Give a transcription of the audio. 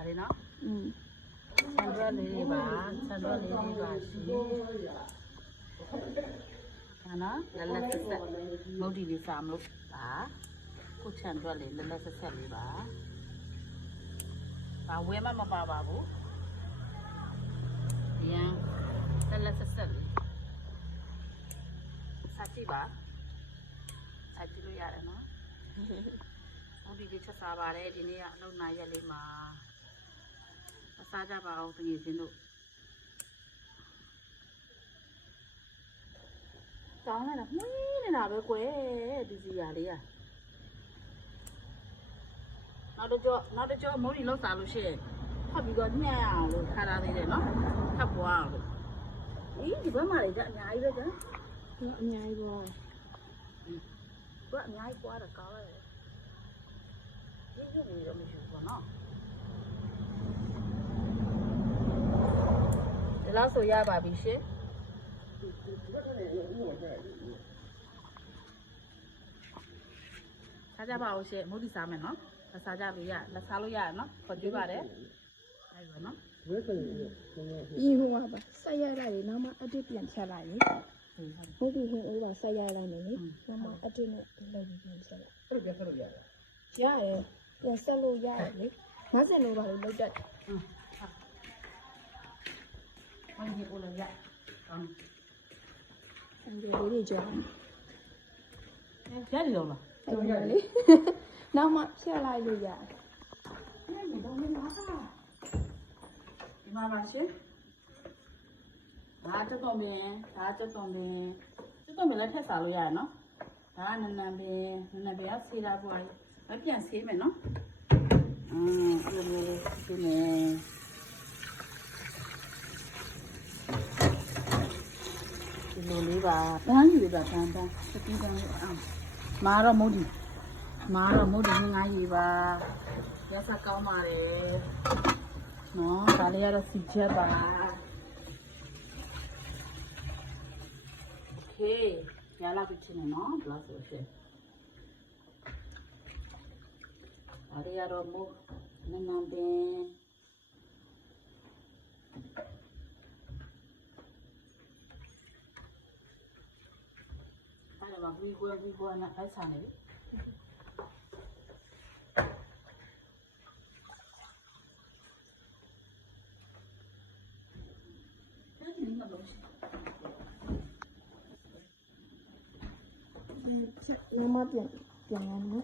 ဒါလေးနော်อืมဆန်ရွက်လေးတွေပါဆန်ရွက်လေးတွေပါရှင်ဒါနော်လက်လက်ဆက်ဆက်မုတ်ဒီလေးစားမလို့ပါကိုချန်ရွက်လေးလက်လက်ဆက်ဆက်လေးပါဘာဝဲမမပါပါဘူးဒီရန်လက်လက်ဆက်ဆက်လေးစားကြည့်ပါစားကြည့်လို့ရတယ်နော်မုတ်ဒီလေးချက်စားပါတယ်ဒီနေ့ကအလုံးနာရက်လေးမှာ အစားကြပါအောင်တငယ်ချင်းတို့ကောင်းလာတာမှီးနေတာပဲကွယ်ဒီစီရလေးอ่ะနောက်တော့ကြောနောက်တော့ကြောမုန်းကြီးလောက်စားလို့ရှိရင်ဖတ်ပြီးတော့ညံ့အောင်လို့ထားထားသေးတယ်နော်ဖတ်ပွားအောင်လို့အေးဒီဘက်မှာလေကအများကြီးပဲကွယ်သူအများကြီးပေါ့သူကအများကြီးပွားတာကောင်းတယ်ဒီလိုမျိုးတော့မရှိဘူးပေါ့နော် ဒီလောက်ဆိုရပါပြီရှင်စားကြပါဦးရှင်မုတ်တီစားမယ်နော်လက်စားကြလို့ရလက်စားလို့ရတယ်နော်ခေါ်ကြွေးပါတယ်အဲ့လိုနော်ပြီးဟိုကပါဆက်ရိုက်လိုက်လေနောက်မှအတစ်ပြန်ဖြတ်လိုက်လေဟုတ်ပြီဟိုဦးကဆက်ရိုက်လိုက်မယ်လေနောက်မှအတစ်နဲ့လောက်ပြီးပြန်ဖြတ်လိုက်အဲ့လိုပြဆက်လို့ရတယ်ရတယ်ပြန်ဆက်လို့ရတယ်လေ50လို့ပါလို့လောက်တတ် ဟမ်ဟုတ်ပြီဦးလည်းရအောင်အန်ဒီလေးတွေကြောင်းရတယ်လို့လားအဲ့ဒါလေနောက်မှဖြတ်လိုက်လို့ရတယ်အဲ့ဒီတော့မင်းလားဒီမှာပါရှင်ဒါကျွတ်တော်မင်းဒါကျွတ်တော်မင်းကျွတ်တော်မင်းလည်းထက်စားလို့ရတယ်နော်ဒါကနန်းနန်းပင်နန်းနန်းပင်ကဆေးလာပွားမပြန်ဆေးမယ်နော်အင်းအဲ့လိုမျိုးလေးဒီနေ့ဒီ လိုလေးပါပန်းယူတာပန်းပန်းတတိပန်းလို့အောင်မာတော့မုတ်ဒီမာတော့မုတ်ဒီငါးရေပါရက်စကောင်းပါတယ်နော်ဒါလေးကတော့စီချက်ပါဟေးရလာပြီချင်းနော်ဘလောက်ဆိုရှင်အရေရတော့မနမပင် အဲ့ဒါမှာဝီကွယ်ဝီကွယ်နဲ့ဖိုက်ဆာနေပြီအဲ့ဒီမှာလို့ရှိနောက်မှပြန်ပြန်ရမယ်